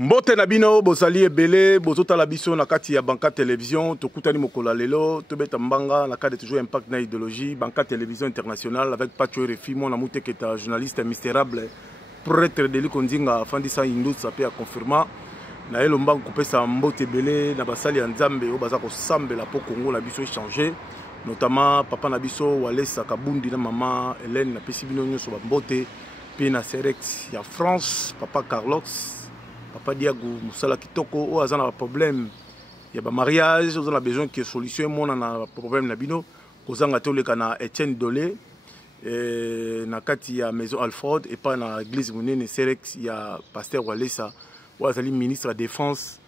Mbote na bino bozali ebele bozota la biso na kati ya Banka Télévision tokutani mokola lelo tobeta mbanga na cadre toujours impact na idéologie Banka Télévision internationale avec Pacho Refi mon amoute qui est un journaliste mystérable prêtre de Likondinga fandisa Indus ça peut confirmer na elo mbanga kopesa mbote ebele na basali ya Nzambe o baza ko sambela po Congo na biso échanger notamment papa na biso Walesa Kabundi na mama Hélène na pesi bino nyonso ba mbote pe na Serex ya France papa Carlos Papa Diago Moussala Kitoko o azana un problème il y a ba mariage on a besoin que solution mon na problème na bino kozanga toleka na Etienne Dolé na kati ya maison Alfred et pas na église monene Serex il y a pasteur Walesa o azali ministre de défense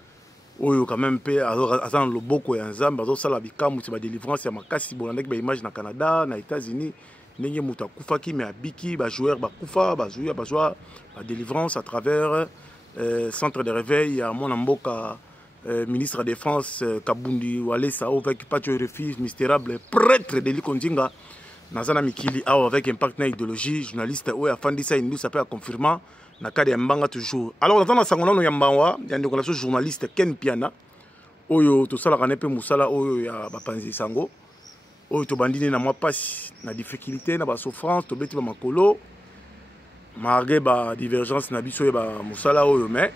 oyo quand même pe azana loboko ya Nzamba zo sala bikamu ba délivrance ya makasi bolanda ba image na Canada na États-Unis ndenge muta kufaki mais abiki ba joueur ba kufa ba joueur ba délivrance à travers centre de réveil à mon amboka ministre de défense Kabundi Walesa avec Pacho Refi mystérable prêtre de Likondinga Nazana Mikili avec impact na idéologie journaliste ou afandisa Indus ça peut confirmer na cas de mbanga toujours alors dans la sangona ya mbawa ya ndeko na journaliste Ken Piana oyo to sala kanepe musala oyo ya bapanzi sango oyo to bandine na mwa pasi na difficulté na ba souffrance to beti ba makolo malgré ba divergence na biso ba musala oyo mais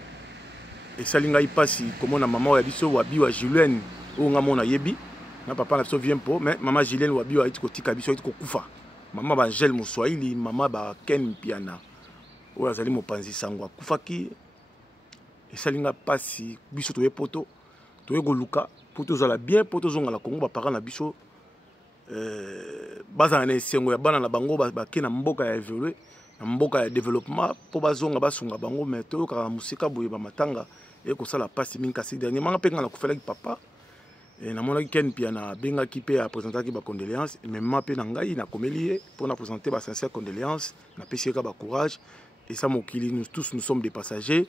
et salinga ipasi comme na maman ya biso wabi wa Julien o nga mona yebi na papa na biso vient po mais maman Julien wabi wa itiko tika biso itiko kufa maman ba Angel Muswahili maman ba Ken Piana o azali mopanzi sangwa kufaki et salinga pasi biso to yepoto to yegoluka poto zala bien poto zonga la Congo ba parents na biso baza na sengo ya bana na bango ba kena mboka ya évoluer na mboka ya développement po bazonga basunga bango mais to ka musika boye ba matanga e ko sala passe minka si dernièrement penga na kufela ki papa et na mona Ken Piana benga ki pe a présenter ki ba condoléances et même pe na ngai na komeli pour na présenter ba sincère condoléances na pesi ka ba courage et ça mokili nous tous nous sommes des passagers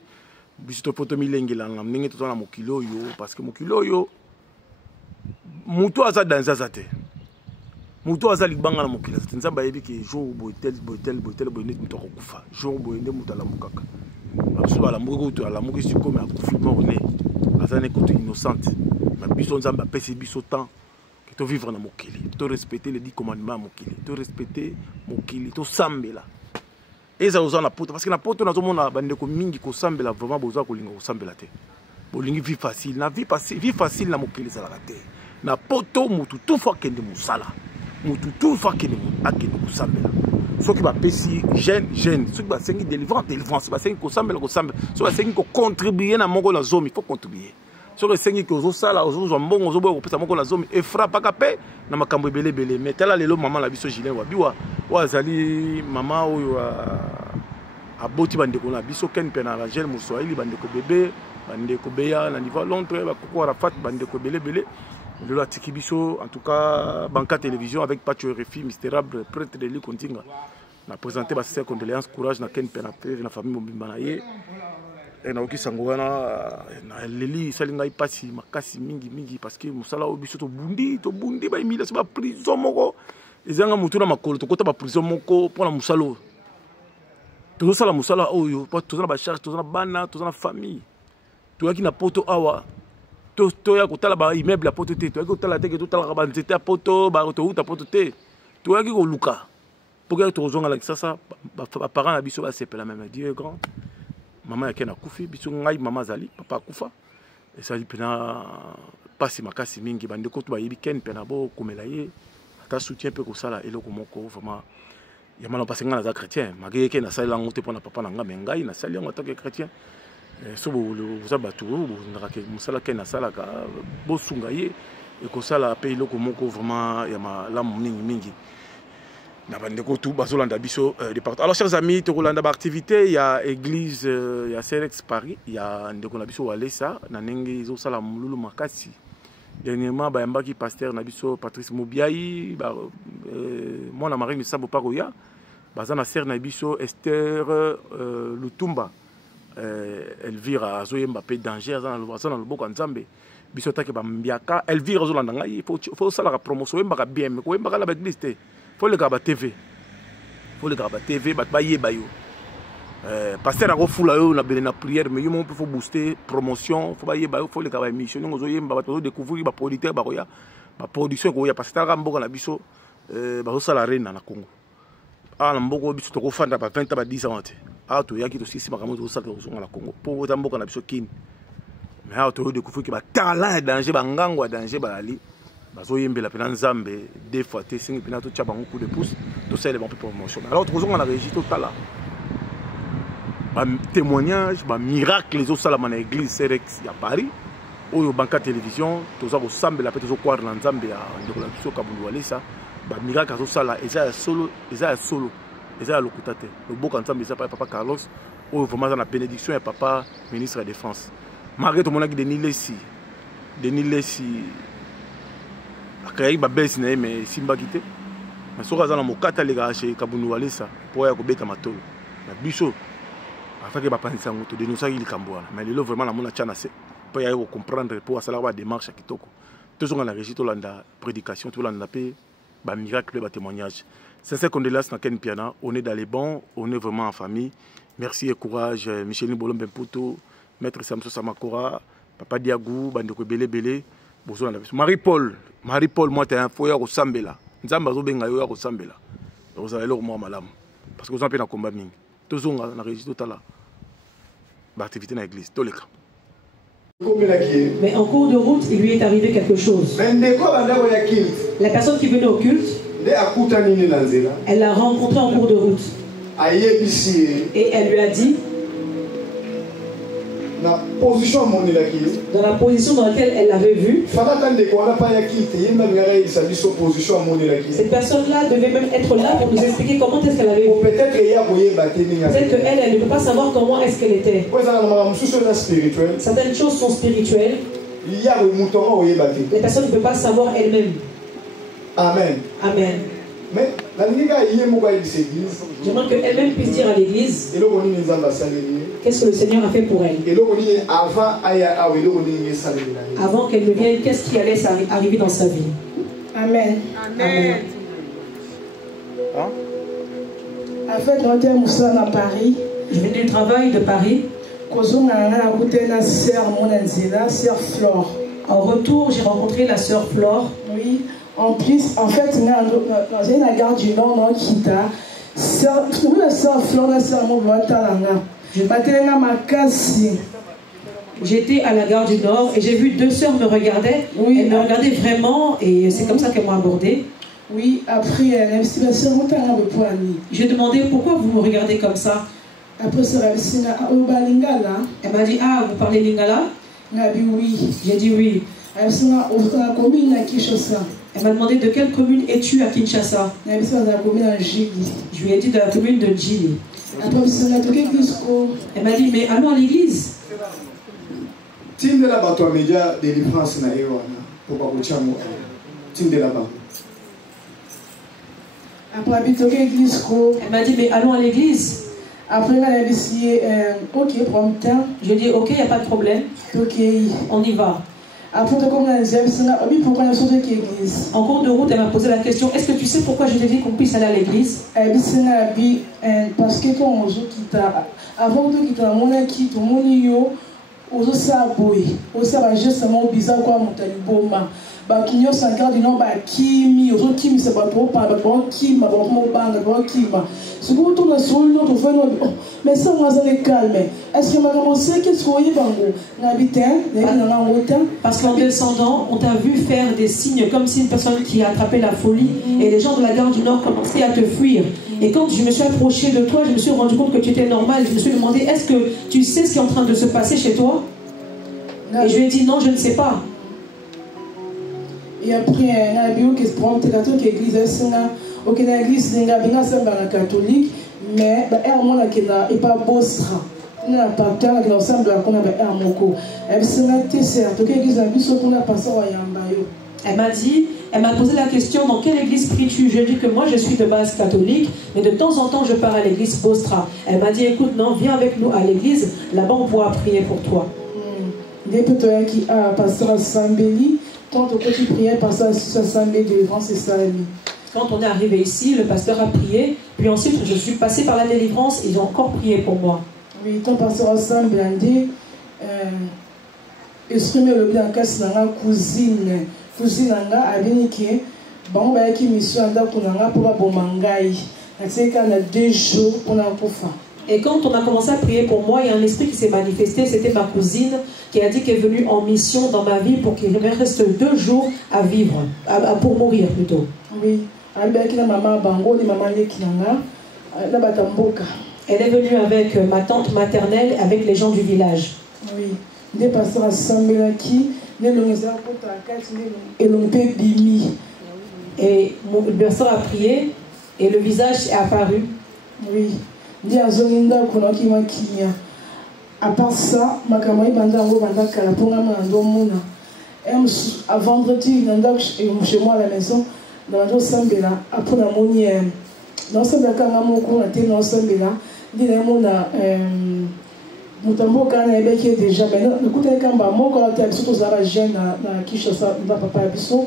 biso to poto milengela na ndenge to na mokilo yo parce que mokilo yo muto aza dans azate muto azali banga na mokila nzamba yebi ke jour boitel bonet muto kokufa jour boyende muto ala mukaka absolu ala muko to ala muko siko mais akufi morne azane ko innocente mais biso nzamba pesi biso temps que to vivre na mokili to respecter les 10 commandements mokili to respecter mokili to sambela eza ozana poto parce que na poto na zomona bandeko mingi ko sambela vraiment boza ko linga ko sambela te bolingi vie facile na vie facile na mokili za la te na poto mutu tout fois kende musala mutu tout fois que akende kusambela soki ba pesi jeune soki ba sengi délivrance ba sengi kusambela so ba sengi ko contribuer na moko na zomi il faut contribuer soki sengi ko zo sala zo mbongo zo boya ko pesa moko na zomi e frappe kape na makambo belebele mais tala lelo maman la biso Julien wabiwa wazali mama oyo aboti bandeko na biso Ken Piana la Angel Muswahili bandeko bébé bandeko beya na niveau Londres ba koko Arafat bandeko belebele de la Tikibiso, en tout cas, Banka Télévision avec Pacho Refi, mystérable prêtre de Likondinga. On a présenté ses condoléances, courage, na Ken Piana, na famille Mobimbanaye. Et na oki sangwana, na leli, salinga ipasi, makasi mingi, parce que musala obiso to bundi, ba imila, c'est ba prison moko. Ezanga mutu na makolo, to kota ba prison moko, pour la musalo. Tozo sala musala oyo, tozo na ba charge, tozo na bana, tozo na famille. Toyaki na poto awa. Toya kotala ba immeuble à poto te toya kotala te ke totala ba nzete à poto ba to uta poto te toya ki ko luka pour que to zonga la ça ba parents na biso ba sepela même Dieu grand maman ya kena kufi biso ngai mama zali papa kufa et ça pena pasi makasi mingi bande ko to ba yibi Ken pena bo komela ye ata soutien pe ko sala eloko moko vraiment ya mala pasenga na za chrétien magé ke na sala ngote pona papa na nga ngai na sali ngo tant que chrétien so vous abatu ndaka musala ke na sala ka bosunga ye e ko sala pe iloko moko vraiment ya malamu mingi na bandeko tout bazolanda biso département. Alors chers amis to kolanda ba activité il y a église il y a Serex Paris il y a ndeko na biso Walesa na ndenge zo sala mululu makasi dernièrement ba yambaki pasteur na biso Patrice Mobiai ba mona Marie Sabo Paroya bazana sœur na biso Esther Lutumba Elvira azoyemba pe danger azana le boko nzambe biso take ba mbiaka Elvira azolanda ngai faut sala la promotion yemba bien mais ko yemba la église te faut le gaba TV bat ba yeba yo pasteur a fula yo na bele na prière mais yo mon faut booster promotion faut ba yeba faut les ka ba émission ngo zo yemba ba to découvrir ba producteur ba koya ba production ko ya pasteur ka mboka na biso ba zo sala reine na Congo na mboko biso to ko fanda ba 20 ba 10 ans te to yaki to sisi makamo to sala to na Congo po ta mboka na biso kini mais to découvrir que ba talent danger ba ngango danger ba ali ba zo yembela pena nzambe des fois te singi pena to tchaba coup de pouce to sala bon promotion alors to zo na régie totala témoignage, miracle les autres à l'église Cerex à Paris, ou banca télévision, tous au sambe la petite au quart dans Zambie à Ndekolabiso Kabundouale ça, miracle à ça là, et ça solo, et ça solo, et ça locutate. Le beau quand Zambie ça papa Carlos, ou vraiment dans la bénédiction et papa ministre de la défense. Malgré tout mon ami Denis Lessi, a créé ba baisse mais simba quitté. Mais sur razan mo kata les gars chez Kabundouale ça, pour y akobeta matolo. La bicho afin que bapanisa ngoto de nous ça il kamboala mais le vraiment la mona chana c'est pour y comprendre pour ça la démarche kitoko toujours la régie to landa prédication to landa paix ba miracle ba témoignage sincère condoléances na Ken Piana on est dans les bons on est vraiment en famille merci et courage Michel Bolombe Mputo maître Samso Samakora papa Diagou bandeko belé bozo na Marie-Paul moi t'es un foyer au Sambela nzamba zo benga yo ya ko Sambela vous allez leur moi malam parce que vous en peine à combat mingi toujours na régie totala activité dans l'église, tous les cas. Mais en cours de route, il lui est arrivé quelque chose. La personne qui venait au culte, elle l'a rencontré en cours de route. Et elle lui a dit, dans la position dans laquelle elle l'avait vu, cette personne-là devait même être là pour nous expliquer comment est-ce qu'elle avait vu. Peut-être qu'elle, elle ne peut pas savoir comment est-ce qu'elle était. Certaines choses sont spirituelles. Les personnes ne peuvent pas savoir elles-mêmes. Amen. Amen. Mais j'aimerais qu'elle-même puisse dire à l'église qu'est-ce que le Seigneur a fait pour elle. Avant qu'elle ne vienne, qu'est-ce qui allait arriver dans sa vie. Amen. Amen. En fait, on était à Paris. Je venais du travail de Paris. En retour, j'ai rencontré la sœur Flore. Oui. En plus, en fait, on a la gare du Nord, on quitte. La sœur Flore, la sœur J'étais à la gare du Nord et j'ai vu deux sœurs me regarder. Oui, elles me regardaient vraiment et c'est comme ça qu'elles m'ont abordé. Oui, après, j'ai demandé pourquoi vous me regardez comme ça. Après, elle m'a dit, ah, vous parlez lingala? Oui. J'ai dit oui. Elle m'a demandé de quelle commune es-tu à Kinshasa? Je lui ai dit de la commune de Djili. Elle m'a dit, mais allons à l'église. Elle m'a dit, mais allons à l'église. Après, elle a dit, ok, prends le temps. Je lui ai dit, ok, il n'y a pas de problème. Ok. On y va. Après, pourquoi en cours de route, elle m'a posé la question, est-ce que tu sais pourquoi je t'ai dit qu'on puisse aller à l'église? Parce que quand on avant de quitter mon équipe, on a justement bizarre quoi mon taliboma. Bakinyo sankar du nom Kimi, aux autres Kimi, c'est pas trop par rapport Kim, par rapport à Kim. Ce que vous tournez sur le nom, mais ça, on va calme. Est-ce que madame, on sait qu'est-ce qu'on y va? Parce qu'en descendant, on t'a vu faire des signes comme si une personne qui a attrapé la folie et les gens de la gare du Nord commençaient à te fuir. Et quand je me suis approché de toi, je me suis rendu compte que tu étais normal. Je me suis demandé, est-ce que tu sais ce qui est en train de se passer chez toi? Et je lui ai dit, non, je ne sais pas. Et après, il a dit que c'est pour l'église catholique, mais il n'est pas beau. Il n'a pas de temps, il ressemble à un moko. Elle m'a dit, elle m'a posé la question, dans quelle église pries-tu? Je lui ai dit que moi je suis de base catholique, mais de temps en temps je pars à l'église Bostra. Elle m'a dit, écoute, non, viens avec nous à l'église, là-bas on pourra prier pour toi. Depuis qui a pasteur Sambeli, quand tu priais, pasteur Sambeli de France et Salami. Quand on est arrivé ici, le pasteur a prié, puis ensuite je suis passé par la délivrance, ils ont encore prié pour moi. Oui, quand le pasteur ensemble a dit, exprimé le bien casse dans la cousine nanga a dit que bon bah qui mission anda kunanga pour bomangai. C'est quand on a 2 jours on a pour faire. Et quand on a commencé à prier pour moi, il y a un esprit qui s'est manifesté, c'était ma cousine qui a dit qu'elle est venue en mission dans ma vie pour qu'il me reste 2 jours à vivre, pour mourir plutôt. Oui, elle est venue avec ma tante maternelle, avec les gens du village. Oui, des pasteurs assemblés qui et mon pasteur a prié et le visage est apparu. Oui. À part ça, ma camarade à vendredi, chez moi à la maison, dans le Sambela, après la monière. Dans ce cas, on a été dans le Sambela, Mutambo kana ebeki déjà maintenant écoutez quand ba moko la tête surtout za ba jeune na Kinshasa na papa biso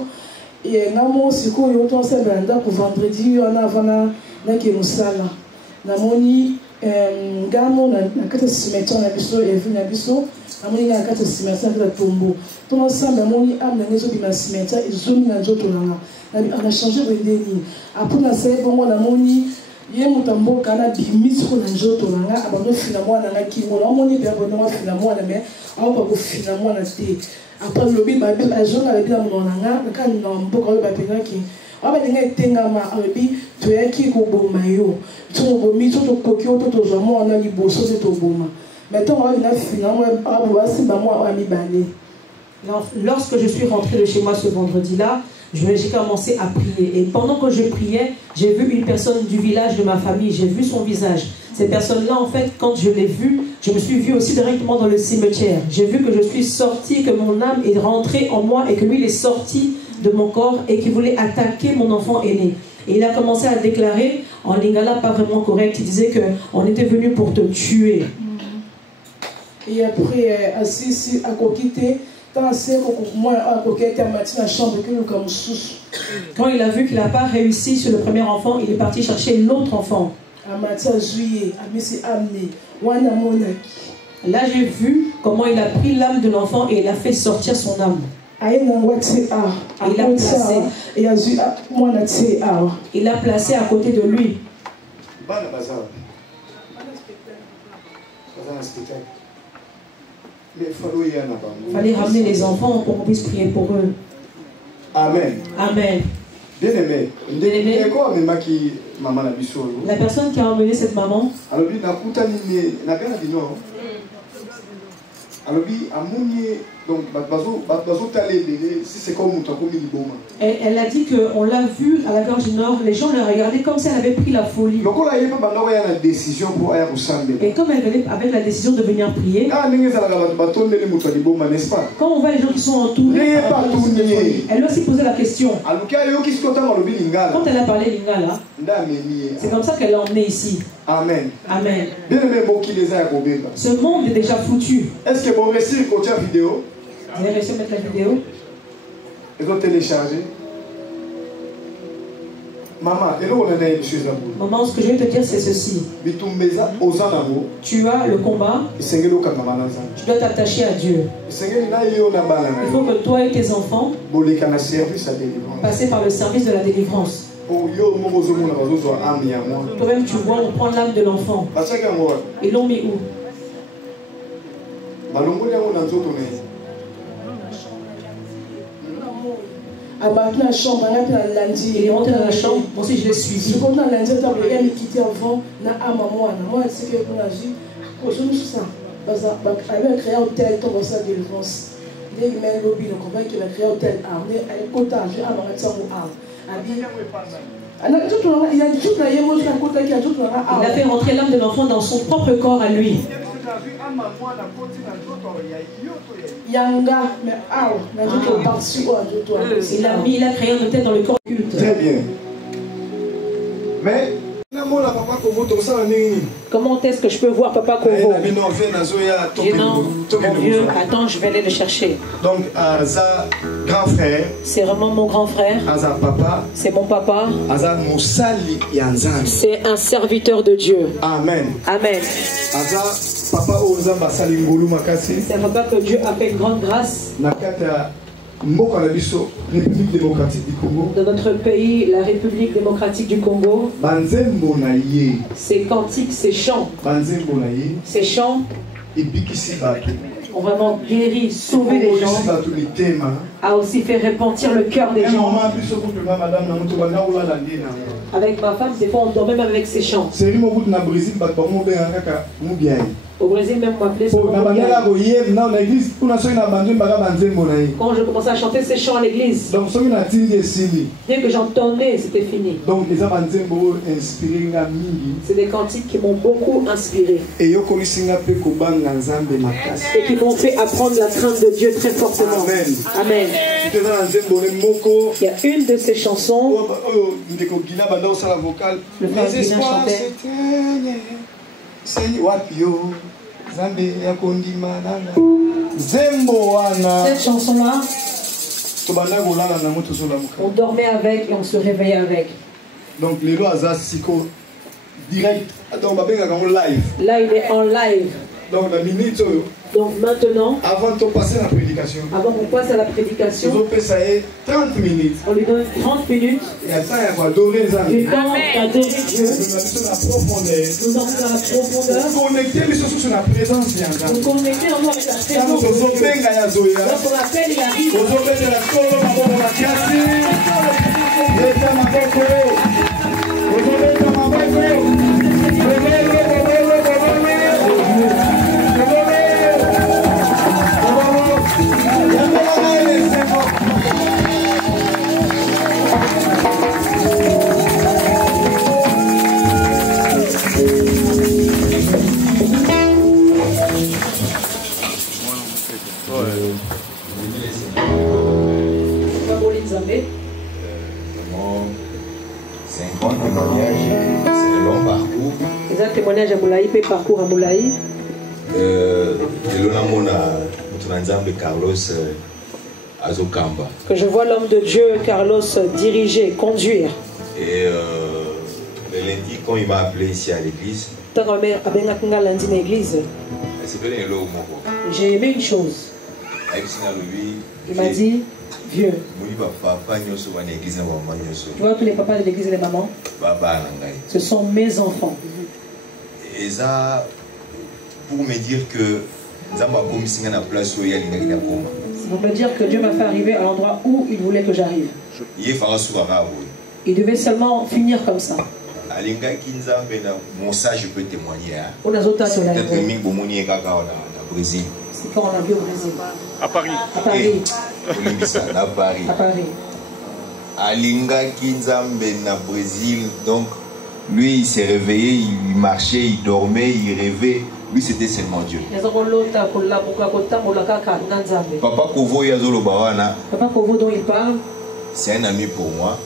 et ngamo siko yo to se banda pour vendredi on a vana na ke musala na moni ngamo na kata cimetière na biso et vu na biso na moni na kata cimetière na tombo to ensemble moni am na ngezo bi na cimetière izumi na joto na on a changé de deni après na se bongo na moni ye mutambo kana bimisi ko na njoto nanga abano finalement nanga kingo na moni bia bono finalement na me au pas ko finalement na te après lobi ba bi agent na bi na monanga ka na mboka ba penga ki aba dinga tenga ma abi to yaki ko boma yo to bomi to kokio to zamo na liboso to boma maintenant on a finalement abu wasi ba mo ami bale. Lorsque je suis rentrée de chez moi ce vendredi-là, j'ai commencé à prier. Et pendant que je priais, j'ai vu une personne du village de ma famille. J'ai vu son visage. Cette personne-là, en fait, quand je l'ai vue, je me suis vue aussi directement dans le cimetière. J'ai vu que je suis sortie, que mon âme est rentrée en moi et que lui, il est sorti de mon corps et qu'il voulait attaquer mon enfant aîné. Et il a commencé à déclarer, en lingala pas vraiment correct, il disait qu'on était venu pour te tuer. Et après, assis à côté, quand il a vu qu'il n'a pas réussi sur le premier enfant, il est parti chercher l'autre enfant. Là, j'ai vu comment il a pris l'âme de l'enfant et il a fait sortir son âme. Il l'a placé à côté de lui. Il fallait ramener les enfants pour qu'on puisse prier pour eux. Amen. Amen. Bien aimé. La personne qui a emmené cette maman, elle a dit qu'on l'a vu à la Gorge du Nord, les gens la regardaient comme si elle avait pris la folie. Et comme elle venait avec la décision de venir prier, quand on voit les gens qui sont entourés, elle lui a aussi posé la question. Quand elle a parlé lingala, c'est comme ça qu'elle l'a emmené ici. Amen. Amen. Ce monde est déjà foutu. Est-ce que vous réussissez à la vidéo? Vous avez réussi à mettre la vidéo? Ils ont téléchargé. Maman, ce que je vais te dire, c'est ceci. Tu as le combat. Tu dois t'attacher à Dieu. Il faut que toi et tes enfants passent par le service de la délivrance. Toi-même, tu vois, on prend l'âme de l'enfant. Ils l'ont mis où? Il est rentré dans la chambre, moi aussi je l'ai suivi. Il a fait rentrer l'âme de l'enfant dans son propre corps à lui. Il a créé un hôtel dans le corps culte. Très bien. Mais Comment est-ce que je peux voir Papa Kovo? Non, mon vieux, attends, je vais aller le chercher. Donc, grand frère. C'est vraiment mon grand frère. Papa. C'est mon papa. C'est C'est un serviteur de Dieu. Amen. Amen. Papa C'est un papa que Dieu a fait une grande grâce. République démocratique du Congo. Dans notre pays, la République démocratique du Congo, ces cantiques, ces chants, ont vraiment guéri, sauvé les gens, a aussi fait repentir le cœur des gens. Avec ma femme, des fois on dormait même avec ces chants. Au Brésil, même on m'appelait quand je commençais à chanter ces chants à l'église, dès que j'entendais, c'était fini. C'est des cantiques qui m'ont beaucoup inspiré et qui m'ont fait apprendre la crainte de Dieu très fortement. Amen. Amen. Il y a une de ces chansons, le frère Guina chantait. Cette chanson-là, on dormait avec et on se réveillait avec. Donc les lois Azasiko direct. Là, il est en live. Donc la minute. Donc maintenant, avant de passer à la prédication, avant qu'on passe à la prédication, on peut passer 30 minutes. On lui donne 30 minutes. Et à ça, il faut adorer les amis. Du temps d'adorer Dieu. Nous sommes dans la profondeur. Nous connecter sur la présence. Nous connecter en nous avec la présence. Donc on appelle, il arrive. C'est un grand témoignage, c'est un long parcours. C'est un témoignage à Moulaï, puis parcours à Moulaï. Que je vois l'homme de Dieu, Carlos, diriger, conduire. Et le lundi, quand il m'a appelé ici à l'église, j'ai aimé une chose. Il m'a dit, vieux, tu vois tous les papas de l'église et les mamans, ce sont mes enfants. Et ça, pour me dire que ça pour me dire que Dieu m'a fait arriver à l'endroit où il voulait que j'arrive. Il devait seulement finir comme ça. Je peux témoigner. C'est quand on l'a vu au Brésil. À Paris. À Paris. À Paris. À Paris. Alinga Kinzambe na Brésil, donc lui il s'est réveillé, il marchait, il dormait, il rêvait. Lui c'était seulement Dieu. Papa Kovo Yazolo Bawana. Papa Kovo dont il parle. C'est un ami pour moi.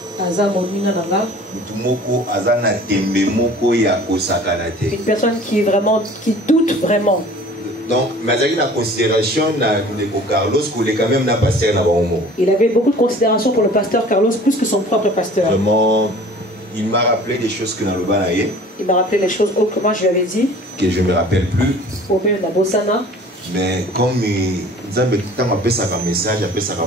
Une personne qui est vraiment, qui doute vraiment. Donc, la considération de Carlos, quand même pasteur. Il avait beaucoup de considération pour le pasteur Carlos, plus que son propre pasteur. Vraiment, il m'a rappelé des choses que dans le Banaye. Il m'a rappelé les choses que moi je lui avais dit. Que je ne me rappelle plus. Au mieux, la Bossana. Mais comme il a fait un message, il a fait un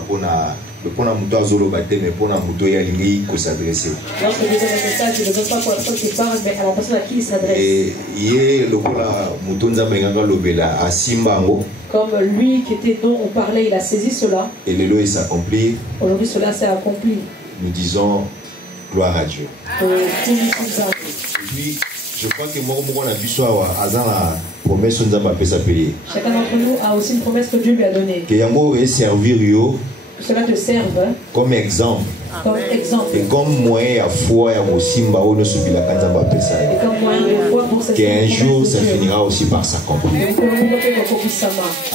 s'adresser. Lorsque je donne un message, je ne donne pas pour la personne qui parle, mais à la personne à qui il s'adresse. Et comme lui qui était dont on parlait, il a saisi cela. Et le lot s'accomplit. Aujourd'hui, cela s'est accompli. Nous disons gloire à Dieu. Et puis, je crois que moi, on a vu ça à la promesse de payer. Chacun d'entre nous a aussi une promesse que Dieu lui a donnée. Que Yambo est servir cela te serve comme exemple. Comme exemple. Et comme moyen à foi à Mosimba ou ne subit la kanzamba pesa. Et comme moyen de foi pour qu'un jour ça finira aussi par s'accomplir. Amen.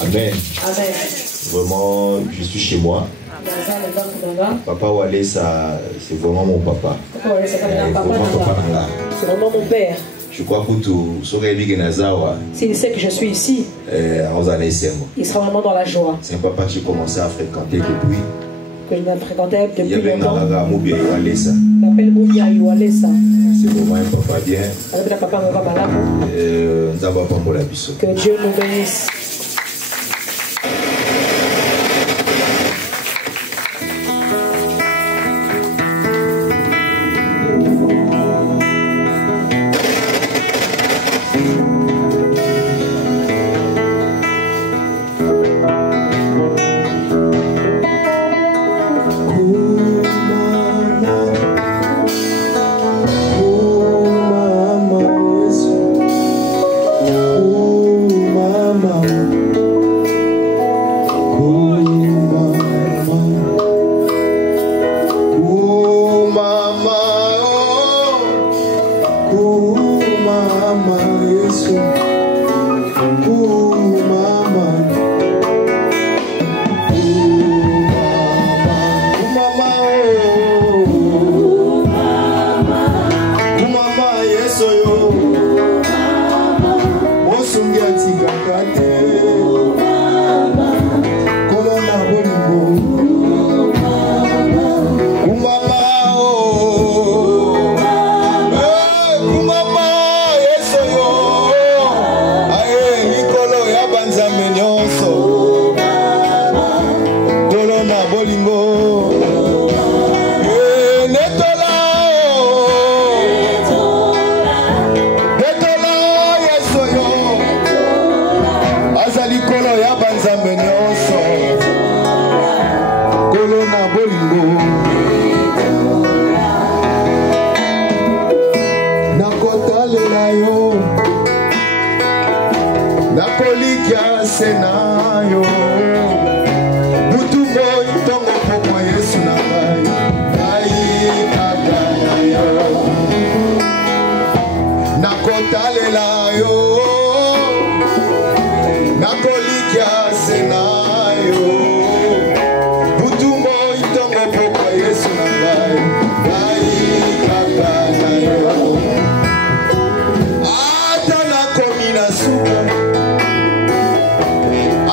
Amen. Amen. Vraiment, je suis chez moi. Papa Walesa, c'est vraiment mon papa. C'est vraiment mon père. Je crois que tout ce qui s'il sait que je suis ici, il sera vraiment dans la joie. C'est un papa que j'ai commencé à fréquenter depuis. Que je m'ai fréquenté depuis longtemps. Il m'appelle Moubia Iwalesa. C'est vraiment un papa bien. Que Dieu nous bénisse.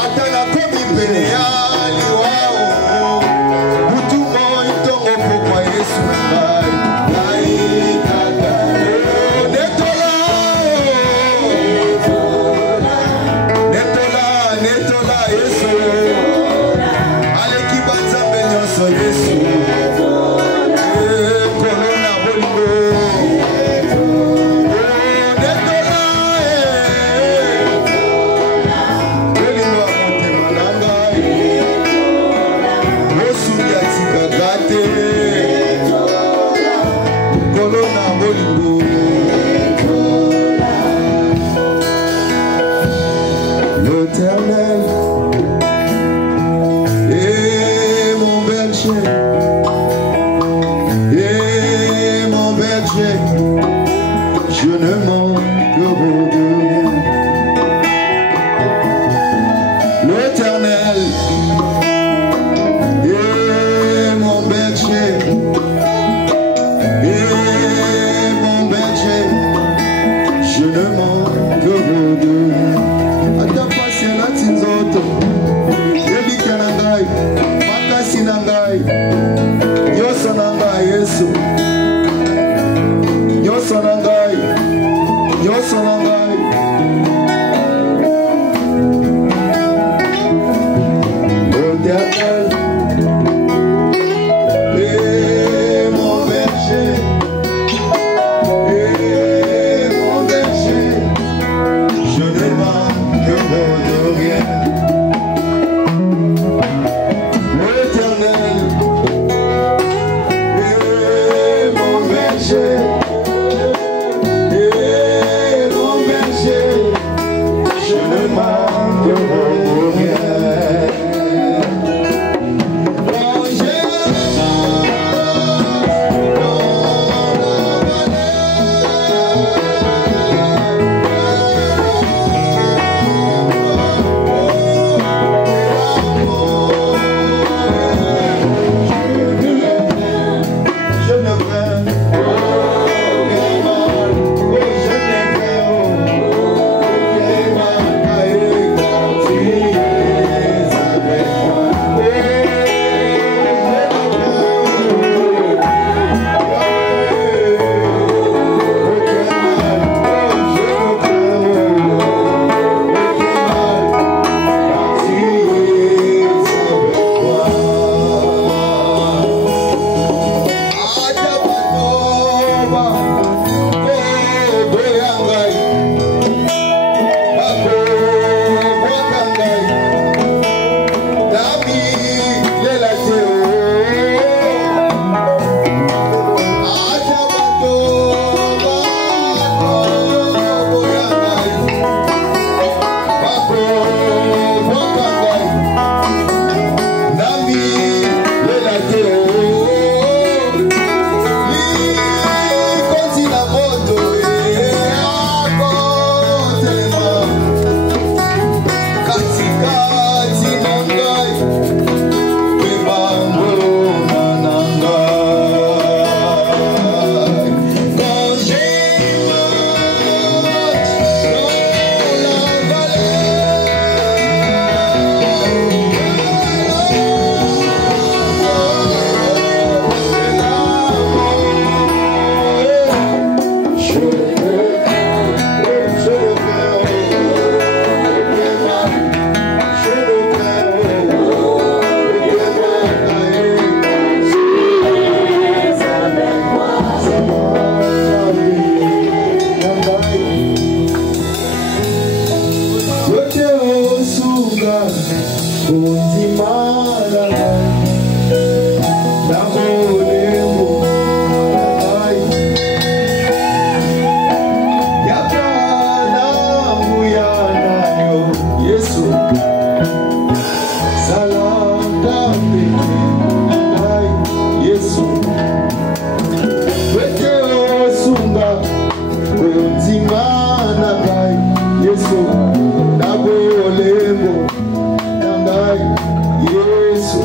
Atana komi pele ya liwa Yesu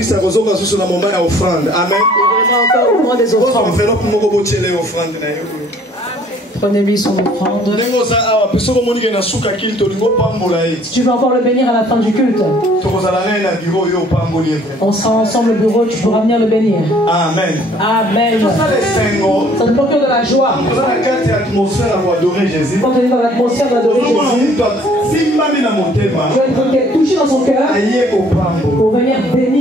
Patrice Akozoka sous la moment à offrande. Amen. Il reviendra encore au moment des offrandes. Prenez-lui son offrande. Si tu veux encore le bénir à la fin du culte, on sera ensemble au bureau, tu pourras venir le bénir. Amen. Amen. Ça te procure de la joie. Quand on est dans l'atmosphère d'adorer Jésus, tu vas être touché dans son cœur pour venir bénir.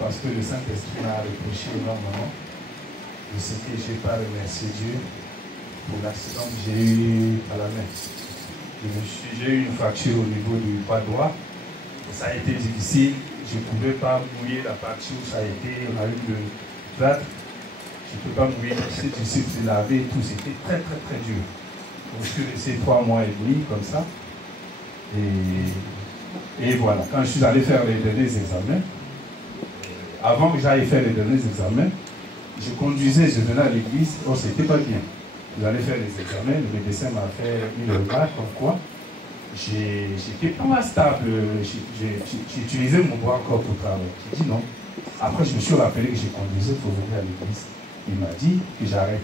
Parce que le Saint-Esprit m'a reproché énormément de ce que je n'ai pas remercié Dieu pour l'accident que j'ai eu à la main. J'ai eu une fracture au niveau du bras droit. Ça a été difficile. Je ne pouvais pas mouiller la partie où ça a été. On a eu le plâtre. Je ne peux pas mouiller. C'est difficile de laver et tout. C'était très, très, très dur. Donc, je suis resté 3 mois et demi comme ça. Et voilà, quand je suis allé faire les derniers examens, avant que j'aille faire les derniers examens, je conduisais, je venais à l'église, oh c'était pas bien. J'allais faire les examens, le médecin m'a fait une remarque comme quoi j'étais pas stable, j'ai utilisé mon bras encore pour travailler. J'ai dit non. Après je me suis rappelé que j'ai conduisé pour venir à l'église. Il m'a dit que j'arrête.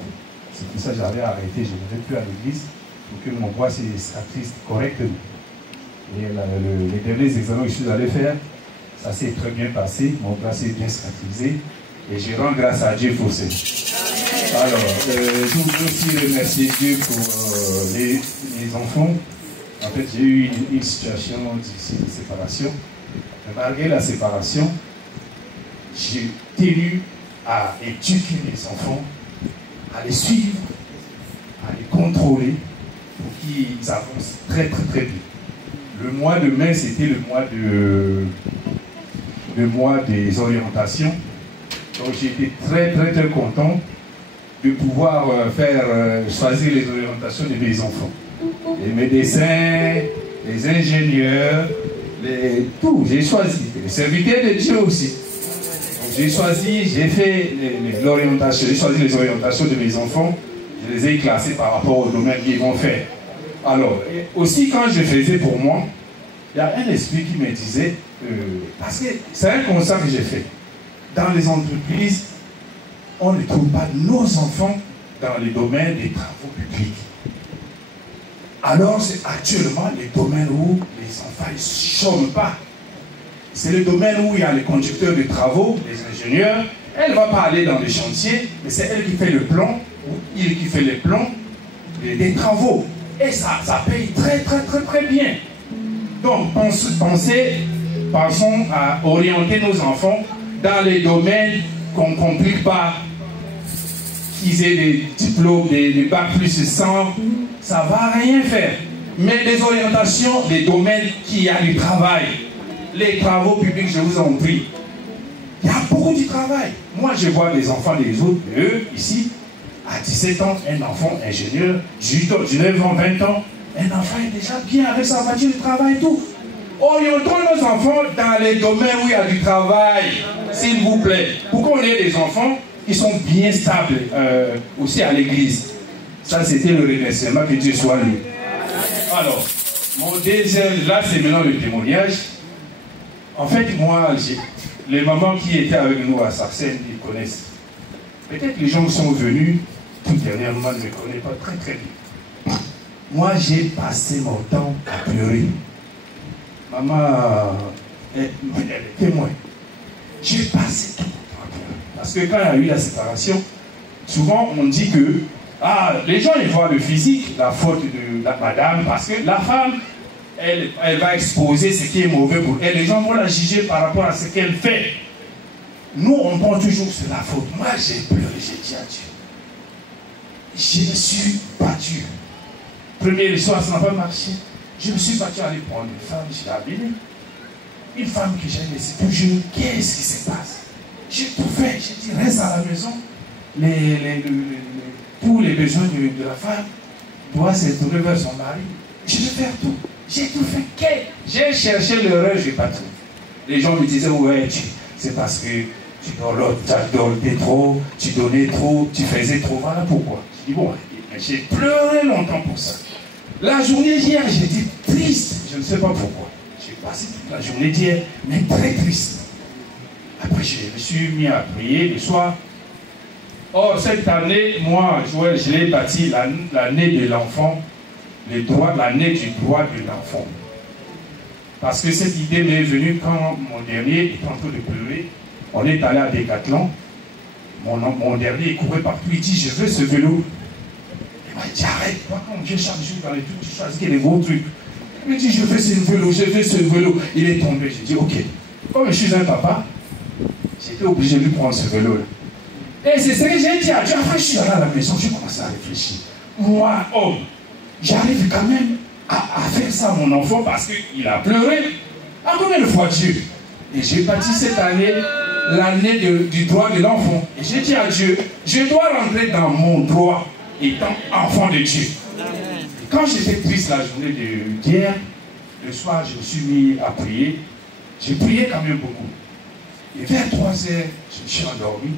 C'est pour ça que j'avais arrêté, je ne vais plus à l'église pour que mon bras cicatrise correctement. Et les derniers examens que je suis allé faire, ça s'est très bien passé, mon bras s'est bien cicatrisé et je rends grâce à Dieu pour ça. Alors, je voudrais aussi remercier Dieu pour les enfants. En fait, j'ai eu une situation difficile de séparation. Mais malgré la séparation, j'ai tenu à éduquer mes enfants, à les suivre, à les contrôler pour qu'ils avancent très très bien. Le mois de mai, c'était le mois des orientations. Donc j'étais très très très content de pouvoir choisir les orientations de mes enfants. Les médecins, les ingénieurs, tout, j'ai choisi. Les serviteurs de Dieu aussi. J'ai choisi, j'ai fait l'orientation, j'ai choisi les orientations de mes enfants, je les ai classés par rapport au domaine qu'ils vont faire. Alors, aussi quand je faisais pour moi, il y a un esprit qui me disait, parce que c'est un constat que j'ai fait. Dans les entreprises, on ne trouve pas nos enfants dans les domaines des travaux publics. Alors, c'est actuellement les domaines où les enfants ne chôment pas. C'est le domaine où il y a les conducteurs de travaux, les ingénieurs. Elle ne va pas aller dans les chantiers, mais c'est elle qui fait le plan, ou il qui fait les plans des travaux. Et ça paye très, très, très, très bien. Donc, pensons à orienter nos enfants dans les domaines qu'on ne complique pas, qu'ils aient des diplômes, des bacs plus 100, ça ne va rien faire. Mais des orientations, des domaines qui y a du travail. Les travaux publics, je vous en prie. Il y a beaucoup de travail. Moi, je vois les enfants des autres, eux, ici, à 17 ans, un enfant ingénieur, 19 ans, 20 ans, un enfant est déjà bien avec sa voiture de travail et tout. Orientons nos enfants dans les domaines où il y a du travail, s'il vous plaît, pour qu'on ait des enfants qui sont bien stables aussi à l'église. Ça, c'était le remerciement, que Dieu soit loué. Alors, mon deuxième, là, c'est maintenant le témoignage. En fait, moi, les mamans qui étaient avec nous à Sarcelles, ils connaissent. Peut-être les gens qui sont venus, tout dernièrement, ne me connaissent pas très très bien. Moi, j'ai passé mon temps à pleurer. Maman, elle est témoin. J'ai passé tout mon temps à pleurer. Parce que quand il y a eu la séparation, souvent on dit que les gens ils voient le physique, la faute de la madame, parce que la femme, elle va exposer ce qui est mauvais pour elle. Les gens vont la juger par rapport à ce qu'elle fait. Nous, on pense toujours sur la faute. Moi, j'ai pleuré, j'ai dit à Dieu. Je me suis battu. Première histoire, ça n'a pas marché. Je me suis battu à aller prendre une femme, je l'ai amenée. Une femme que j'ai laissée toujours. Qu'est-ce qui se passe? J'ai tout fait. J'ai dit, reste à la maison. Tous les besoins de la femme doivent se tourner vers son mari. Je vais faire tout. J'ai tout fait. J'ai cherché l'erreur, je n'ai pas trouvé. Les gens me disaient, ouais, c'est parce que tu dormais trop, tu donnais trop, tu faisais trop. Voilà pourquoi. Je dis, bon, j'ai pleuré longtemps pour ça. La journée d'hier, j'étais triste. Je ne sais pas pourquoi. J'ai passé toute la journée d'hier, mais très triste. Après, je me suis mis à prier le soir. Or, cette année, moi, Joël, je l'ai bâti l'année de l'enfant, l'année du droit de l'enfant. Parce que cette idée m'est venue quand mon dernier était en train de pleurer. On est allé à Décathlon. Mon dernier, il courait partout. Il dit, je veux ce vélo. Il m'a dit, arrête, toi, quand Dieu chaque jour dans les trucs, tu choisis les bons trucs. Il m'a dit, je veux ce vélo, je veux ce vélo. Il est tombé. J'ai dit, ok. Comme je suis un papa, j'étais obligé de lui prendre ce vélo-là. Et c'est ce que j'ai dit à Dieu. Après, je suis allé à la maison, j'ai commencé à réfléchir. Moi, homme, j'arrive quand même à faire ça à mon enfant parce qu'il a pleuré. À combien de fois Dieu? Et j'ai bâti cette année l'année du droit de l'enfant. Et j'ai dit à Dieu, je dois rentrer dans mon droit étant enfant de Dieu. Quand j'étais triste la journée d'hier, le soir, je me suis mis à prier. J'ai prié quand même beaucoup. Et vers 3 heures, je me suis endormi.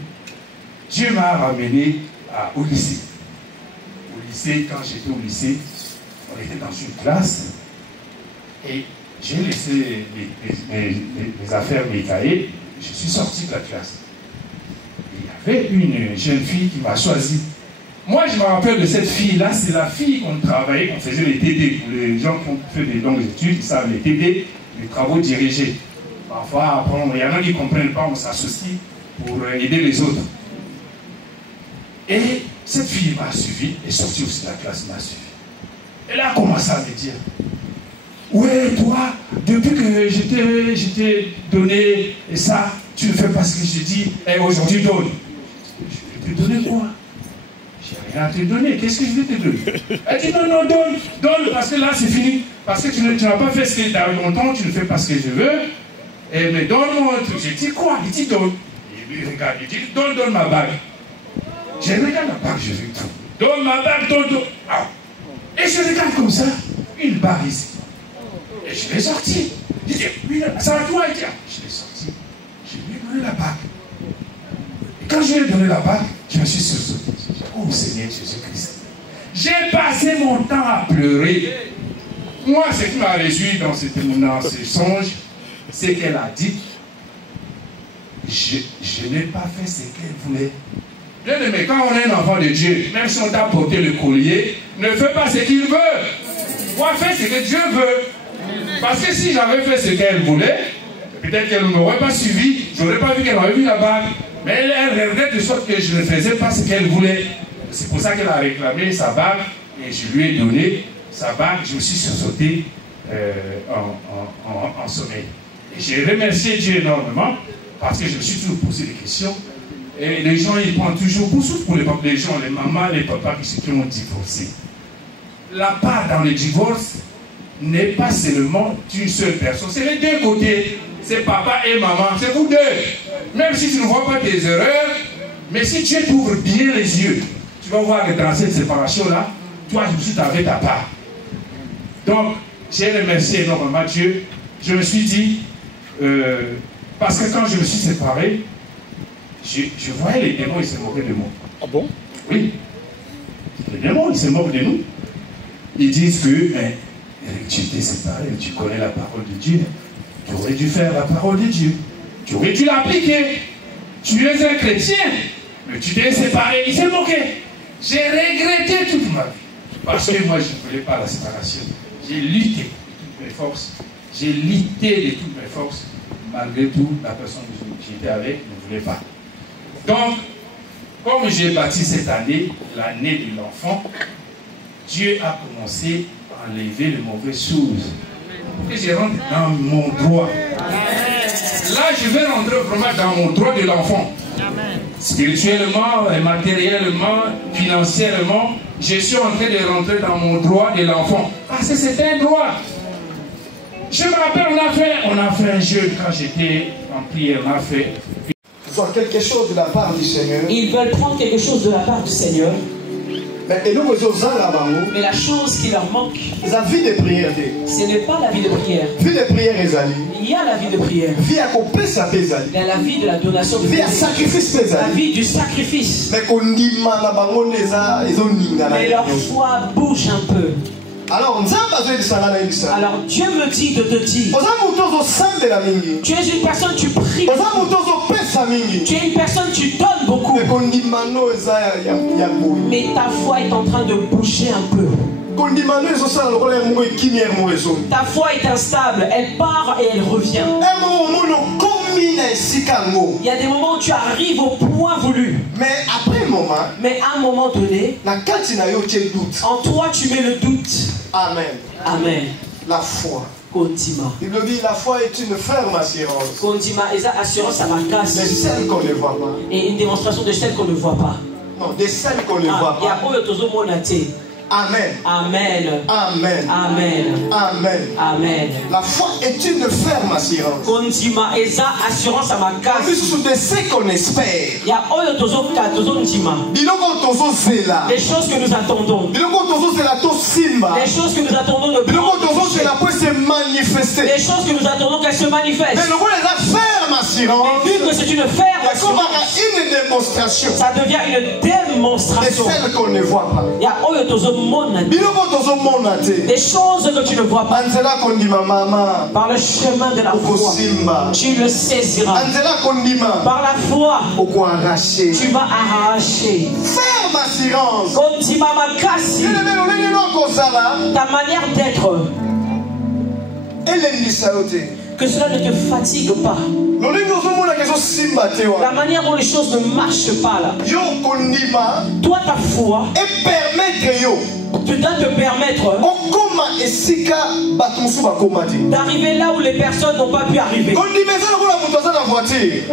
Dieu m'a ramené au lycée. Au lycée, quand j'étais au lycée, on était dans une classe et j'ai laissé les affaires, mes cahiers. Je suis sorti de la classe. Il y avait une jeune fille qui m'a choisi. Moi, je me rappelle de cette fille-là, c'est la fille qu'on travaillait, qu'on faisait les TD. Pour les gens qui ont fait des longues études, ils savent les TD, les travaux dirigés. Parfois, après, il y en a qui ne comprennent pas, on s'associe pour aider les autres. Et cette fille m'a suivi, est sortie aussi de la classe, m'a suivi. Elle a commencé à me dire, ouais, toi, depuis que je t'ai donné ça, tu ne fais pas ce que je dis, et aujourd'hui donne. Je vais te donner quoi? J'ai rien à te donner, qu'est-ce que je vais te donner? Elle dit non, non, donne, parce que là c'est fini, parce que tu n'as pas fait ce que dans longtemps, tu ne fais pas ce que je veux, et mais donne-moi un truc. J'ai dit quoi? Il dit donne. Il regarde, il dit donne ma bague. Je regarde la bague, je vais tout. Donne ma bague, donne. Ah. Et je regarde comme ça, une bague ici. Et je l'ai sorti. Je dis, oui, ça va toi, et tiens. Je l'ai sorti. Je lui ai donné la bague. Et quand je lui ai donné la bague, je me suis sursauté. J'ai dit, oh Seigneur Jésus-Christ. J'ai passé mon temps à pleurer. Moi, ce qui m'a réjoui dans ce songe, c'est qu'elle a dit, je n'ai pas fait ce qu'elle voulait. Bien aimé, quand on est un enfant de Dieu, même si on t'a porté le collier, ne fais pas ce qu'il veut. Moi, fais ce que Dieu veut. Parce que si j'avais fait ce qu'elle voulait, peut-être qu'elle ne m'aurait pas suivi, je n'aurais pas vu qu'elle aurait vu la bague. Mais elle regrette de sorte que je ne faisais pas ce qu'elle voulait. C'est pour ça qu'elle a réclamé sa bague et je lui ai donné sa bague. Je me suis sursauté en sommeil. Et j'ai remercié Dieu énormément parce que je me suis toujours posé des questions. Et les gens, ils prennent toujours pour les gens, les mamans, les papas qui ont divorcé. La part dans le divorce n'est pas seulement d'une seule personne. C'est les deux côtés. C'est papa et maman. C'est vous deux. Même si tu ne vois pas tes erreurs, mais si Dieu t'ouvre bien les yeux, tu vas voir que dans cette séparation-là, toi, tu avais ta part. Donc, j'ai remercié énormément Dieu. Je me suis dit, parce que quand je me suis séparé, je voyais les démons, ils se moquaient de moi. Ah bon? Oui. Les démons, ils se moquent de nous. Ils disent que tu t'es séparé, tu connais la parole de Dieu. Tu aurais dû faire la parole de Dieu. Tu aurais dû l'appliquer. Tu es un chrétien, mais tu t'es séparé. Ils se moquaient. J'ai regretté toute ma vie. Parce que moi, je ne voulais pas la séparation. J'ai lutté de toutes mes forces. J'ai lutté de toutes mes forces. Malgré tout, la personne que j'étais avec ne voulait pas. Donc, comme j'ai bâti cette année, l'année de l'enfant, Dieu a commencé à enlever les mauvaises choses. Pour que je rentre dans mon droit. Là, je vais rentrer vraiment dans mon droit de l'enfant. Spirituellement, matériellement, financièrement, je suis en train de rentrer dans mon droit de l'enfant. Parce que c'est un droit. Je me rappelle, on a fait un jeu quand j'étais en prière, on a fait... Ils ont quelque chose de la part du Seigneur. Ils veulent prendre quelque chose de la part du Seigneur. Mais la chose qui leur manque, la vie de prière, ce n'est pas la vie de prière. Vie de prière, il y a la vie de prière. Il y a la vie de la donation de vie, sacrifice, la vie du sacrifice. Mais leur foi bouge un peu. Alors Dieu me dit de te dire, tu es une personne, tu pries, tu es une personne, tu donnes beaucoup, mais ta foi est en train de bouger un peu. Ta foi est instable, elle part et elle revient. Il y a des moments où tu arrives au point voulu. Mais à un moment donné, en toi tu mets le doute. Amen. Amen. La foi. Condima. Il me dit la foi est une ferme assurance. Condima, et ça assurance à ma casse. De celle qu'on ne voit pas. Et une démonstration de celle qu'on ne voit pas. Non, de celle qu'on ne voit pas. Amen. Amen. Amen. Amen. Amen. Amen. La foi est une ferme assurance. Kondima eza assurance à ma Plus case. sous de ce qu'on espère. Ya oyo tozoka tozondima. Biloko tozo zela. Les choses que nous attendons. Biloko tozo zela to simba. Les choses que nous attendons de Biloko tozo zela pour se manifester. les choses que nous attendons qu'elles se manifestent. Mais le rôle est la ferme assurance. Mais vu que c'est une ferme Il y a comme assurance, une démonstration. ça devient une Et démonstration. celle qu'on ne voit pas. Ya oyo tozomona. Biloko tozo mona te. Des choses que tu ne vois pas. Anzela kondima mama. Par le chemin de la foi, Okosimba. tu le saisiras. Anzela kondima. Par la foi, Oko arracher. tu vas arracher. Ferme assurance. Kondima makasi. Ta manière d'être, que cela ne te fatigue pas. La manière dont les choses ne marchent pas là. Toi, ta foi, tu dois te permettre d'arriver là où les personnes n'ont pas pu arriver.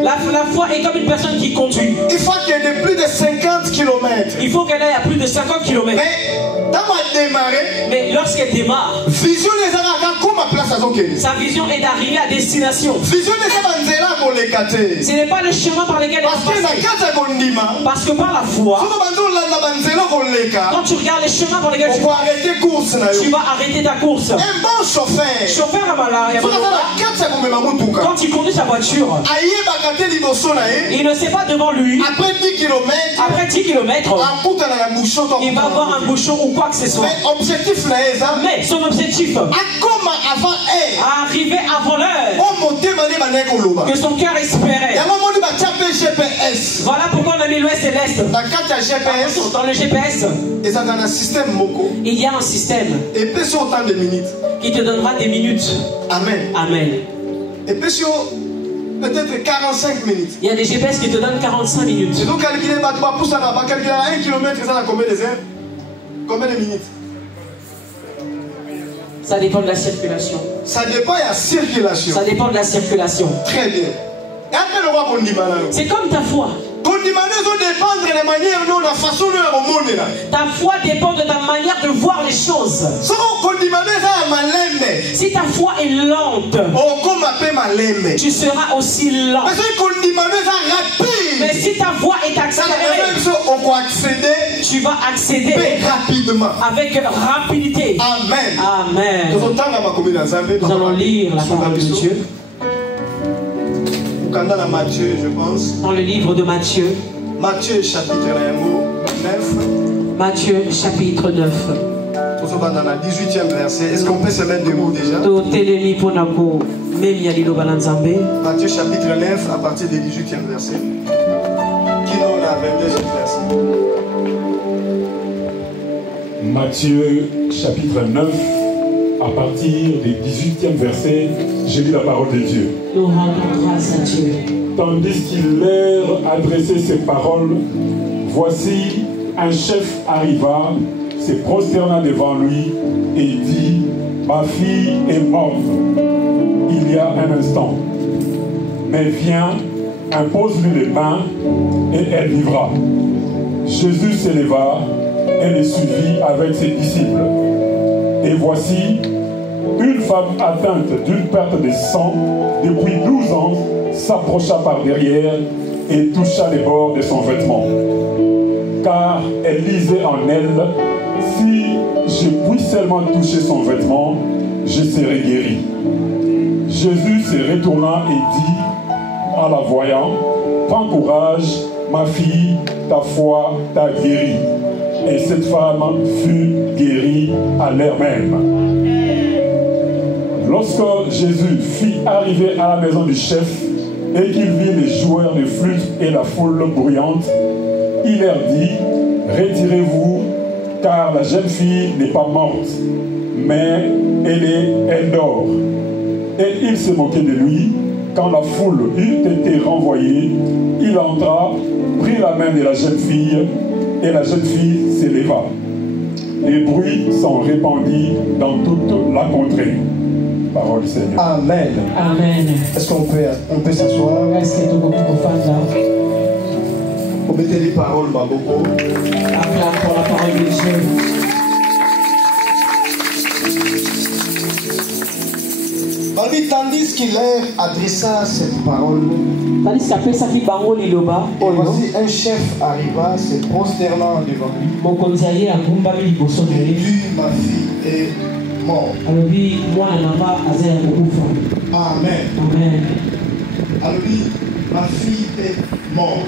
La foi est comme une personne qui conduit. Il faut qu'il y ait plus de 50 km. Il faut qu'elle aille à plus de 50 km. Mais lorsqu'elle démarre, sa vision est d'arriver à destination. Ce n'est pas le chemin par lequel elle va passer. Parce que par la foi, quand tu regardes les chemins par lesquels tu vas arrêter ta course. Un bon chauffeur, quand il conduit sa voiture, il ne sait pas devant lui, après 10 km, il va avoir un bouchon ou quoi que ce soit. Mais son objectif, arriver avant l'heure que son cœur espérait. Voilà pourquoi on a mis l'ouest et l'est. Dans le GPS, il y a un système qui te donnera des minutes. Amen. Amen. Et puis peut-être 45 minutes. Il y a des GPS qui te donnent 45 minutes. Et donc calculer, pour ça, calculer à 1 km, ça a combien de heures? Combien de minutes? Ça dépend de la circulation. Ça dépend de la circulation. Ça dépend de la circulation. Très bien. C'est comme ta foi. Ta foi dépend de ta manière de voir les choses. Si ta foi est lente, tu seras aussi lent. Mais si ta voix est accélérée, tu vas accéder rapidement. Avec rapidité. Amen. Amen. Nous allons lire la parole de Dieu. Dans Matthieu, je pense. Dans le livre de Matthieu. Matthieu chapitre 9. Matthieu chapitre 9. Dans la 18e verset. Est-ce qu'on peut se mettre debout déjà? Matthieu chapitre 9 à partir du 18e verset. Qui n'en a 22e verset? Matthieu chapitre 9 à partir du 18e verset, je lis la parole de Dieu. Nous rendons grâce à Dieu. Tandis qu'il leur adressait ces paroles, voici un chef arriva, se prosterna devant lui et dit: ma fille est morte il y a un instant, mais viens, impose-lui les mains et elle vivra. Jésus s'éleva et les suivit avec ses disciples. Et voici, une femme atteinte d'une perte de sang depuis 12 ans s'approcha par derrière et toucha les bords de son vêtement. Car elle disait en elle: si je puis seulement toucher son vêtement, je serai guéri. Jésus se retourna et dit en la voyant: prends courage, ma fille, ta foi t'a guérie. Et cette femme fut guérie à l'heure même. Lorsque Jésus fit arriver à la maison du chef et qu'il vit les joueurs de flûte et la foule bruyante, il leur dit: retirez-vous, car la jeune fille n'est pas morte, mais elle dort. Et il se moquait de lui. Quand la foule eut été renvoyée, il entra, prit la main de la jeune fille, et la jeune fille s'éleva. Les bruits sont répandus dans toute la contrée. Parole du Seigneur. Amen. Amen. Est-ce qu'on peut s'asseoir? On mettait les paroles, Baboko. Acclame pour la parole de Dieu. Tandis qu'il leur adressa cette parole, et voici un chef arriva, se prosternant devant lui. Et dit, ma fille est morte. Amen. Amen. Alors dit, ma fille est morte.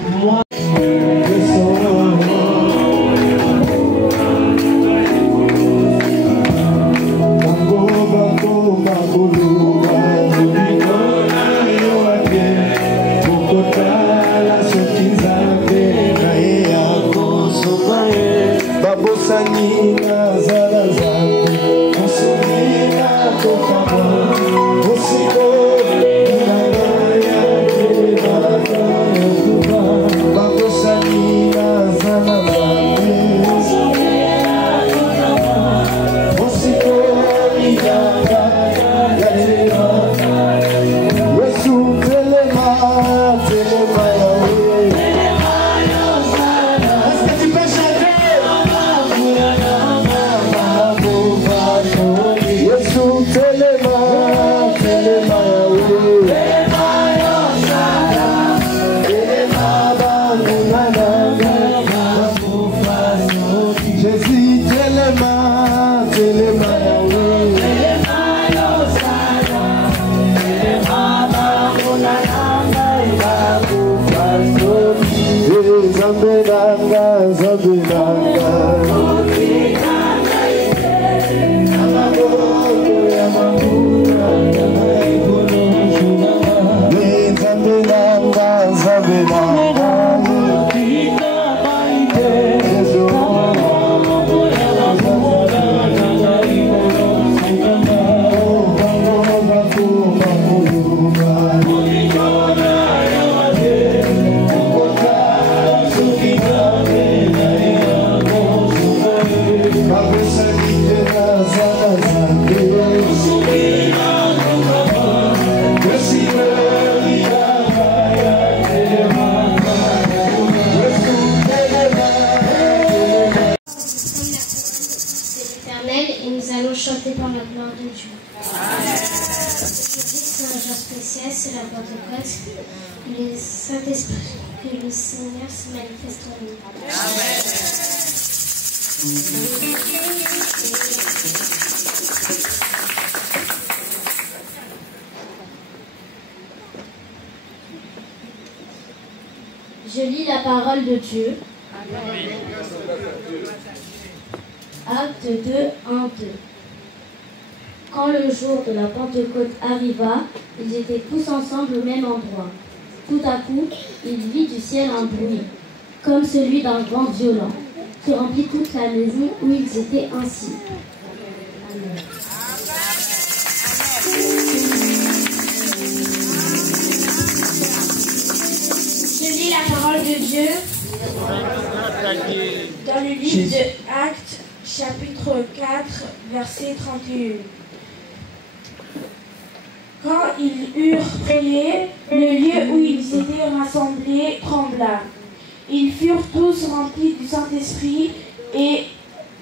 Chanter par la gloire de Dieu. Aujourd'hui, c'est un jour spécial, c'est la Pentecôte. Le Saint-Esprit, que le Seigneur se manifeste en nous. Je lis la parole de Dieu. Acte 2, 1, 2. Quand le jour de la Pentecôte arriva, ils étaient tous ensemble au même endroit. Tout à coup, il vit du ciel un bruit, comme celui d'un vent violent, qui remplit toute la maison où ils étaient assis. Amen. Je lis la parole de Dieu dans le livre de Actes, chapitre 4, verset 31. Quand ils eurent prié, le lieu où ils étaient rassemblés trembla. Ils furent tous remplis du Saint-Esprit et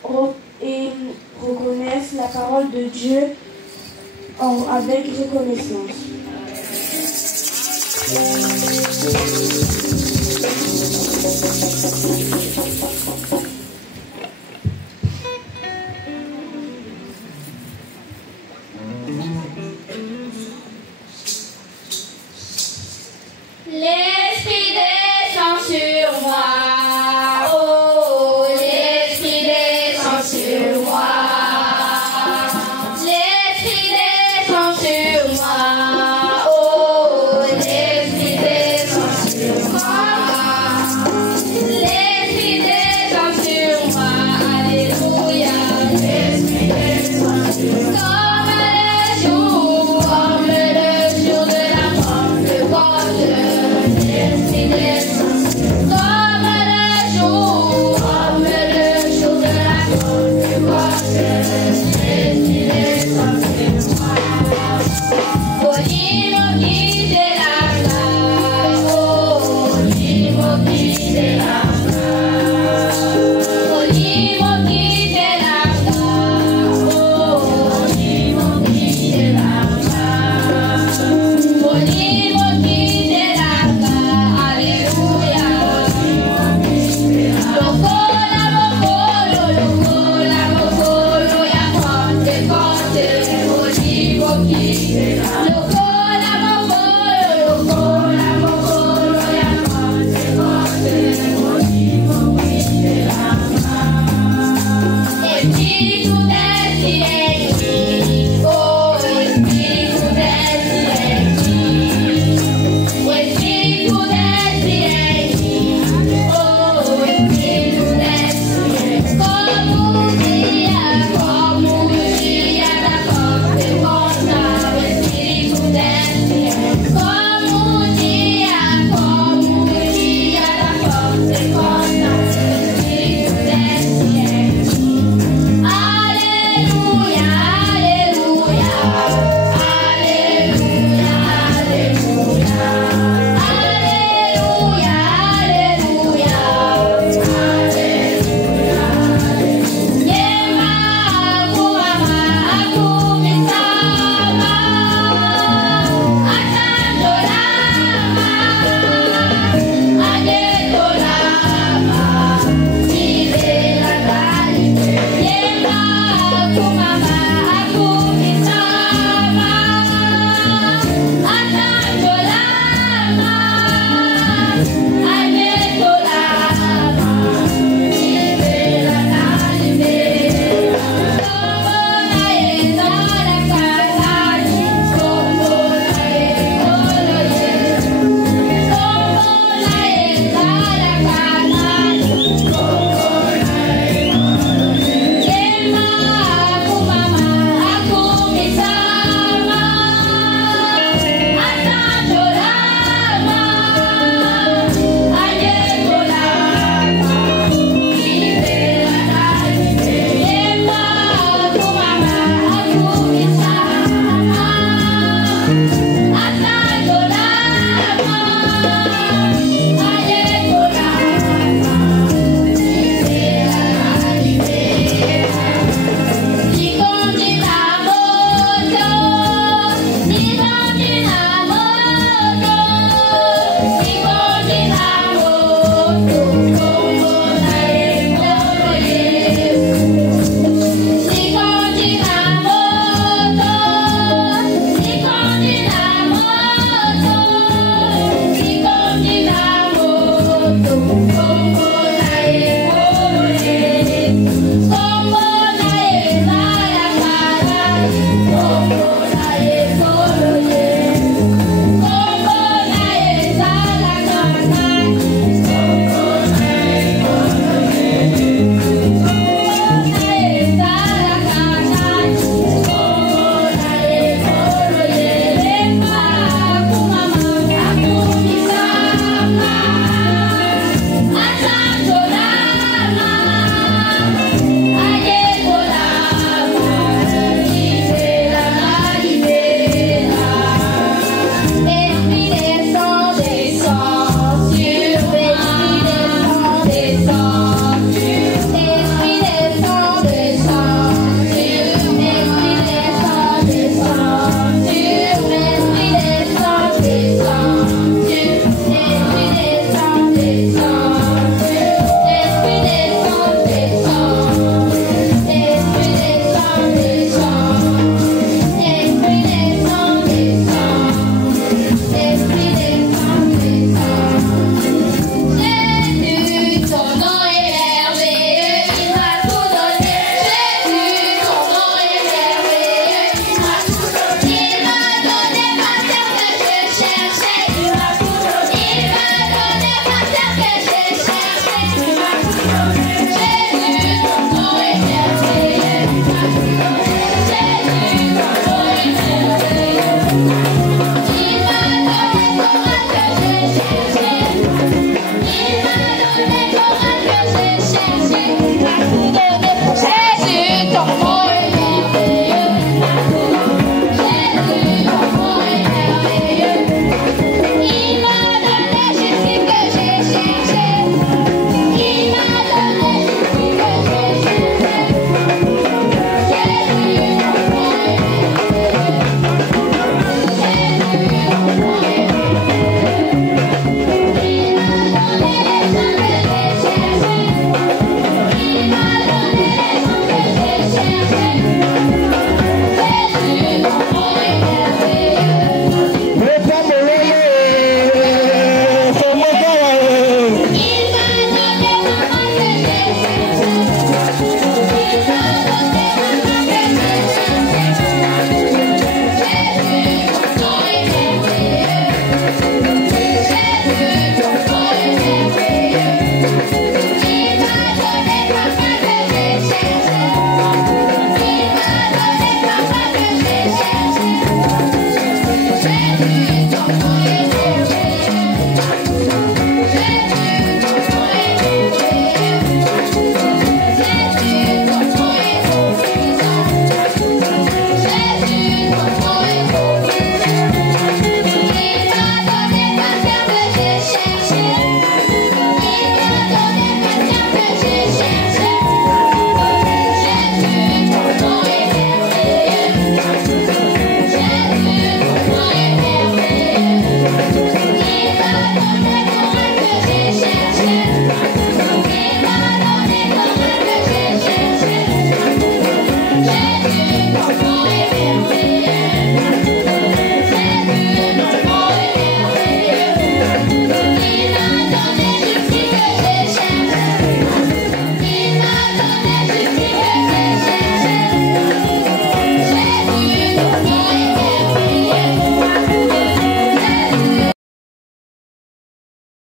reconnaissent la parole de Dieu avec reconnaissance.